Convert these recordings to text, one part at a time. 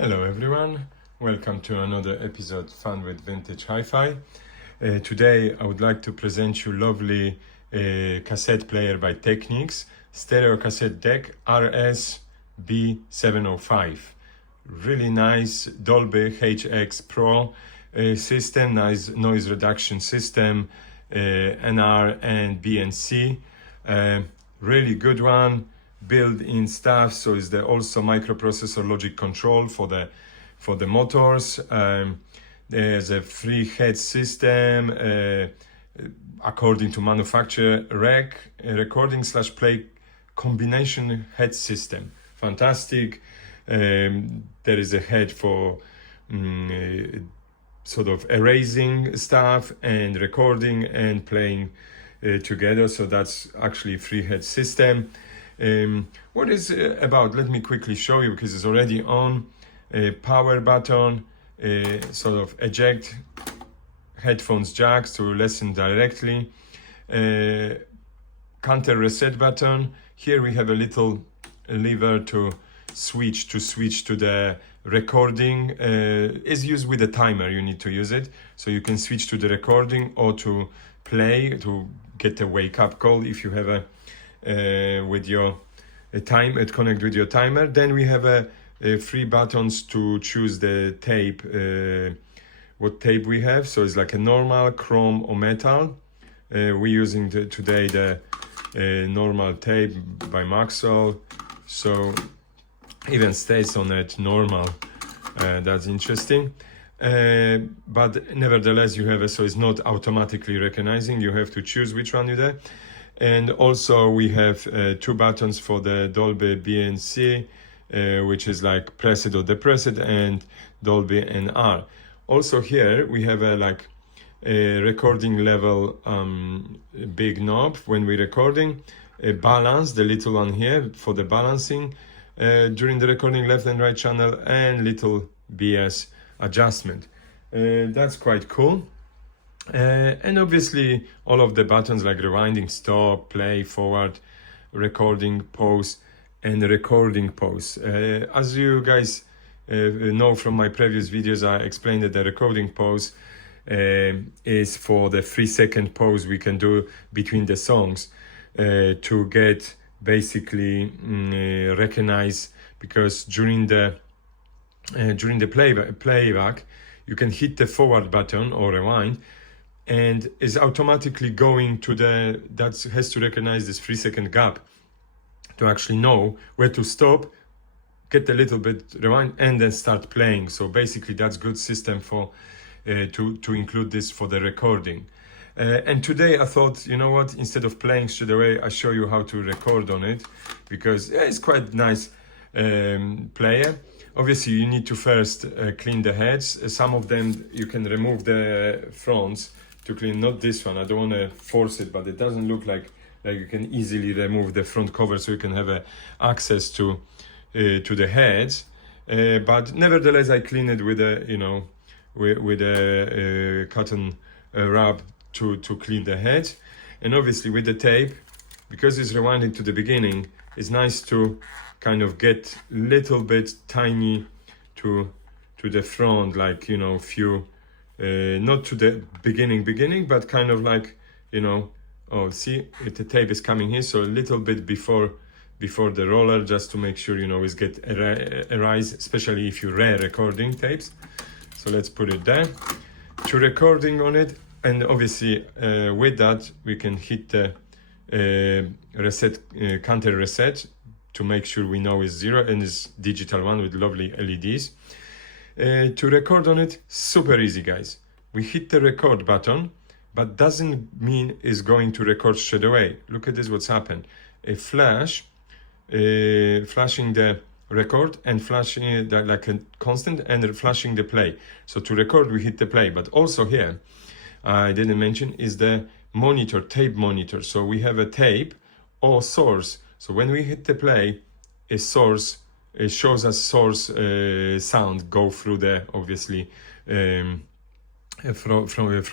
Hello everyone, welcome to another episode Fun with Vintage Hi-Fi. Today I would like to present you lovely cassette player by Technics, stereo cassette deck RS-B705. Really nice Dolby HX Pro system, nice noise reduction system, NR and BNC, really good one. Built-in stuff, so is there also microprocessor logic control for the motors. There's a free head system according to manufacturer, recording / play combination head system. Fantastic. There is a head for sort of erasing stuff and recording and playing together, so that's actually a free head system. What is about? Let me quickly show you because it's already on. Power button, sort of eject headphones jacks to listen directly. Counter reset button. Here we have a little lever to switch to the recording. Is used with a timer. You need to use it, so you can switch to the recording or to play to get a wake up call if you have a with your connect with your timer. Then we have three buttons to choose the tape, what tape we have. So it's like a normal, chrome or metal. We're using today the normal tape by Maxwell, so even stays on it normal. That's interesting. But nevertheless you have so it's not automatically recognizing, you have to choose which one you do. And also we have two buttons for the Dolby BNC, which is like press it or depress it, and Dolby NR. Also here we have a recording level big knob when we're recording, a balance, the little one here for the balancing during the recording, left and right channel, and little BS adjustment. That's quite cool. And obviously all of the buttons like rewinding, stop, play, forward, recording, pause, and recording pause. As you guys know from my previous videos, I explained that the recording pause is for the 3-second pause we can do between the songs to get basically recognize, because during the playback you can hit the forward button or rewind, and is automatically going to that has to recognize this 3-second gap to actually know where to stop, get a little bit rewind, and then start playing. So basically that's good system for to include this for the recording. And today I thought, you know what, instead of playing straight away, I show you how to record on it, because it's quite nice player. Obviously you need to first clean the heads. Some of them you can remove the fronts to clean, not this one. I don't want to force it, but it doesn't look like you can easily remove the front cover, so you can have access to the heads. But nevertheless, I clean it with a with a cotton rub to clean the heads. And obviously with the tape, because it's rewinding to the beginning, it's nice to kind of get little bit tiny to the front, like few. Not to the beginning, but kind of like, oh, see, the tape is coming here, so a little bit before the roller, just to make sure, it's get erase, especially if you recording tapes. So let's put it there to recording on it. And obviously with that we can hit the reset, counter reset, to make sure we know it's 0, and it's digital one with lovely LEDs. To record on it, super easy, guys. We hit the record button, but doesn't mean it's going to record straight away. Look at this, what's happened. A flash, flashing the record and flashing it like a constant, and flashing the play. So to record, we hit the play. But also here, I didn't mention, is the monitor, tape monitor. So we have a tape or source. So when we hit the play, a source, it shows us source sound go through the, obviously, through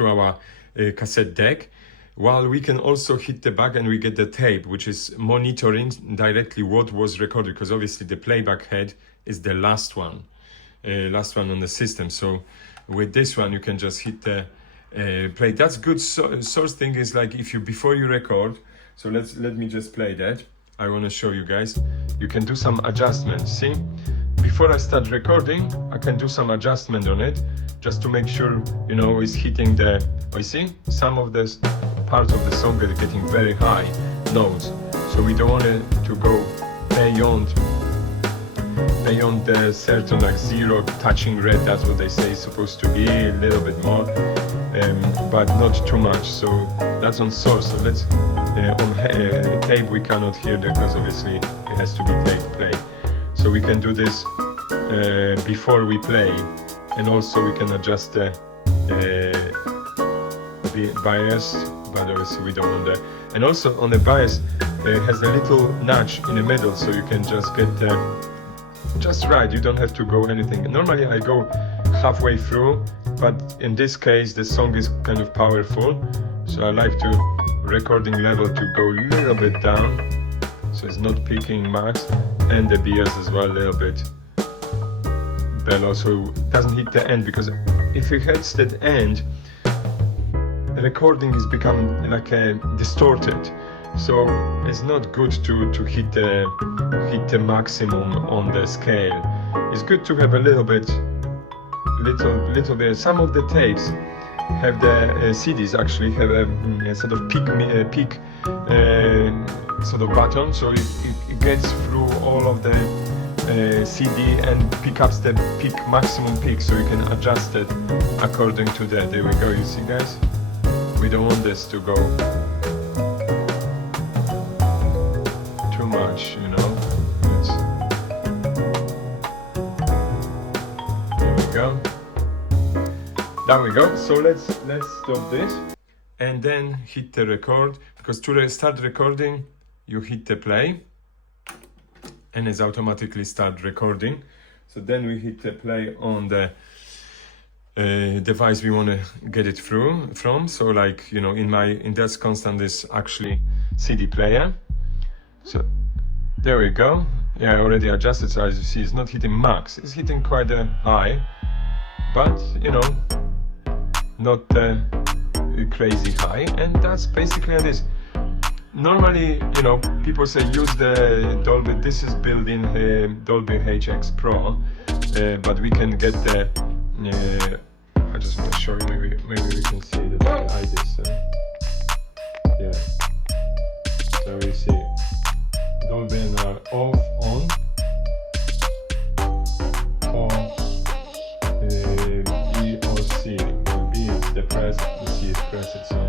our cassette deck, while we can also hit the back and we get the tape, which is monitoring directly what was recorded, because obviously the playback head is the last one. last one on the system. So with this one you can just hit the play. That's good. Source thing is like if you before you record. So let me just play that. I want to show you guys. You can do some adjustments. See, before I start recording, I can do some adjustment on it just to make sure, you know, it's hitting the. You see, some of the parts of the song are getting very high notes. So we don't want it to go beyond the certain like zero touching red. That's what they say it's supposed to be, a little bit more, but not too much. So that's on source. So let's on tape we cannot hear that because obviously it has to be play. So we can do this before we play, and also we can adjust the bias, but obviously we don't want that. And also on the bias it has a little notch in the middle, so you can just get just right. You don't have to go anything. Normally I go halfway through, but in this case the song is kind of powerful, so I like to recording level to go a little bit down, so it's not peaking max, and the bias as well a little bit below, so it doesn't hit the end, because if it hits that end, the recording is become like distorted. So it's not good to hit the maximum on the scale. It's good to have a little bit. Some of the tapes have the CDs actually have a sort of peak sort of button, so it gets through all of the CD and picks up the maximum peak, so you can adjust it according to that. There we go. You see, guys, we don't want this to go much, you know. There we go. So let's stop this and then hit the record, because to start recording you hit the play and it's automatically start recording. So then we hit the play on the device we want to get it from. So like, you know, in that's constant is actually CD player. So there we go. Yeah, I already adjusted, so as you see it's not hitting max, it's hitting quite a high, but you know, not crazy high, and that's basically it is. Normally, you know, people say use the Dolby. This is built-in Dolby HX Pro, but we can get the I just want to show you, maybe we can see that I hide this. Yeah, so we see Dolby and off, on, B or C. B is the press, the C is press it. So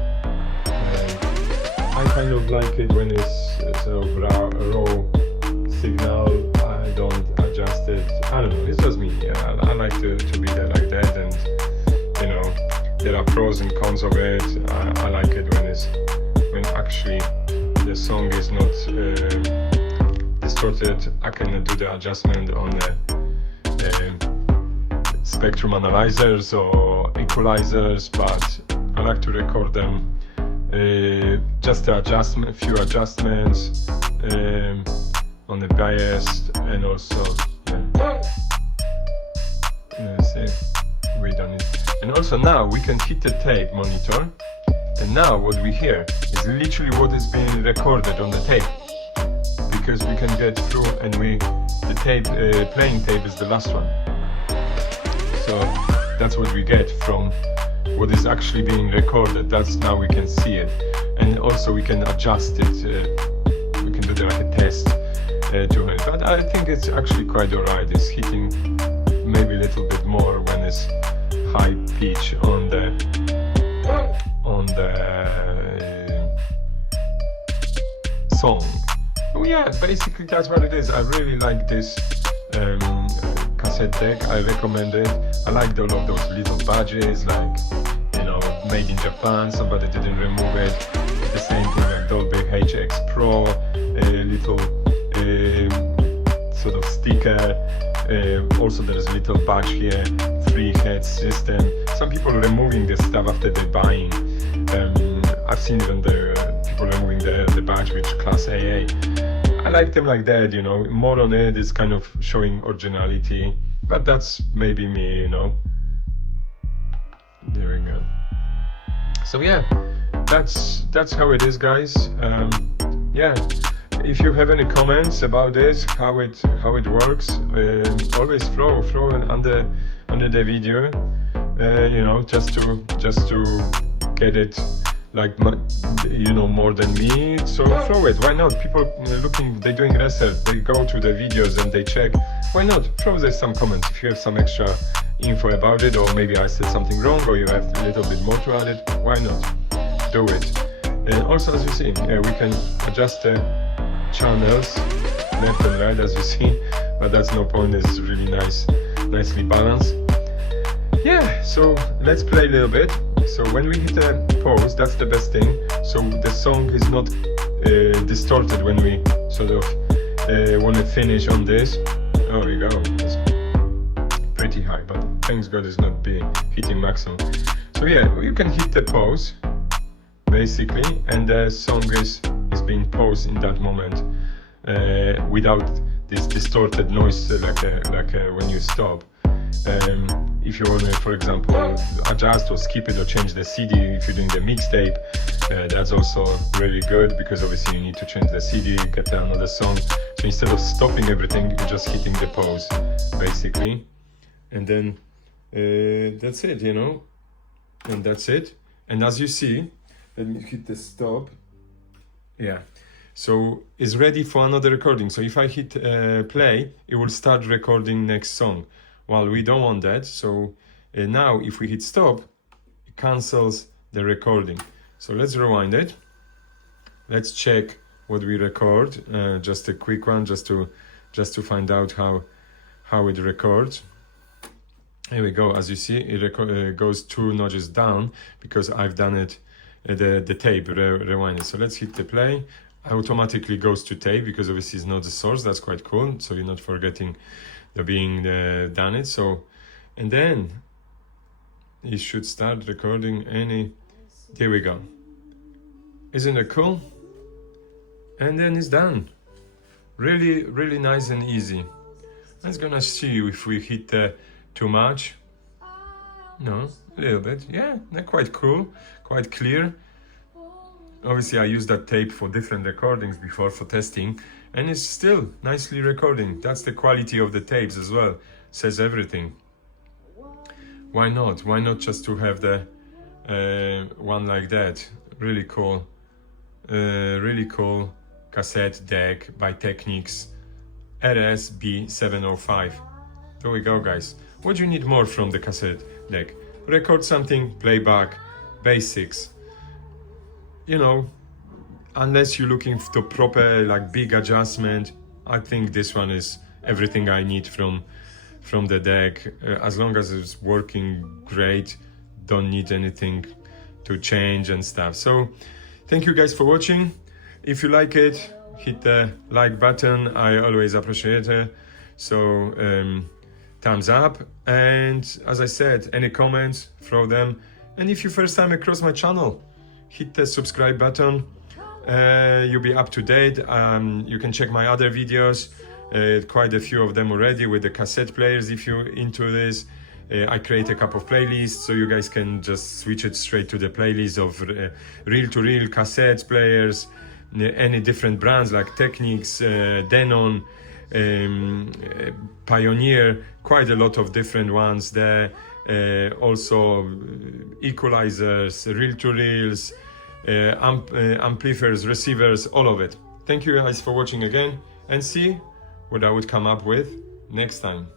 I kind of like it when it's sort of raw signal. I don't adjust it. I don't know. It's just me. Yeah, I like to be there like that, and you know, there are pros and cons of it. I like it when actually the song is not distorted. I can do the adjustment on the spectrum analyzers or equalizers, but I like to record them just a few adjustments on the bias, and also see, we done it. And also now we can hit the tape monitor, and now what we hear is literally what is being recorded on the tape, because we can get through, and the tape playing tape is the last one. So that's what we get from what is actually being recorded. That's now we can see it, and also we can adjust it. We can do like a test to it, but I think it's actually quite alright. It's hitting maybe a little bit more when it's high pitch on the song. Oh yeah, basically that's what it is. I really like this cassette deck. I recommend it. I like all of those little badges, like, you know, made in Japan. Somebody didn't remove it. The same thing like Dolby HX Pro, a little sort of sticker. Also there's a little badge here, free head system. Some people are removing this stuff after they're buying. I've seen even the people removing the badge with Class AA. I like them like that, you know, more on it is kind of showing originality, but that's maybe me, you know. There we go. So yeah, that's how it is, guys. Yeah, if you have any comments about this, how it works, always throw it under the video, you know, just to get it like, you know, more than me. So throw it. Why not? People looking, they're doing research, they go to the videos and they check. Why not? Throw there some comments if you have some extra info about it, or maybe I said something wrong, or you have a little bit more to add it. Why not? Do it. And also, as you see, we can adjust the channels left and right, as you see, but that's no point. It's really nicely balanced. Yeah, so let's play a little bit. So when we hit a pause, that's the best thing. So the song is not distorted when we sort of want to finish on this. Oh, we go. It's pretty high, but thanks God it's not be hitting maximum. So yeah, you can hit the pause basically, and the song is being paused in that moment without this distorted noise like when you stop. If you want to, for example, adjust or skip it or change the CD, if you're doing the mixtape, that's also really good, because obviously you need to change the CD, get another song. So instead of stopping everything, you're just hitting the pause basically, and then that's it, you know, and that's it. And as you see, let me hit the stop. Yeah, so it's ready for another recording. So if I hit play, it will start recording next song. Well, we don't want that, so now if we hit stop, it cancels the recording. So let's rewind it. Let's check what we record. Just a quick one, just to find out how it records. Here we go. As you see, it goes 2 notches down because I've done it. The tape rewind it. So let's hit the play. Automatically goes to tape because obviously it's not the source. That's quite cool. So you're not forgetting the being done it. So, and then it should start recording any. There we go. Isn't it cool? And then it's done. Really, really nice and easy. Let's gonna see if we hit too much. No, a little bit. Yeah, they're quite cool, quite clear. Obviously I used that tape for different recordings before for testing, and it's still nicely recording. That's the quality of the tapes as well. Says everything. Why not? Why not just to have the one like that? Really cool. Really cool cassette deck by Technics RS-B705. There we go, guys. What do you need more from the cassette deck? Record something, playback, basics. You know, unless you're looking for proper, like, big adjustment, I think this one is everything I need from the deck. As long as it's working great, don't need anything to change and stuff. So thank you guys for watching. If you like it, hit the like button. I always appreciate it. So thumbs up, and as I said, any comments, throw them. And if you first time across my channel, hit the subscribe button. You'll be up to date. You can check my other videos, quite a few of them already with the cassette players. If you're into this, I create a couple of playlists, so you guys can just switch it straight to the playlist of reel-to-reel cassette players, any different brands like Technics, Denon, Pioneer, quite a lot of different ones there. Also equalizers, reel-to-reels, amplifiers, receivers, all of it. Thank you guys for watching again, and see what I would come up with next time.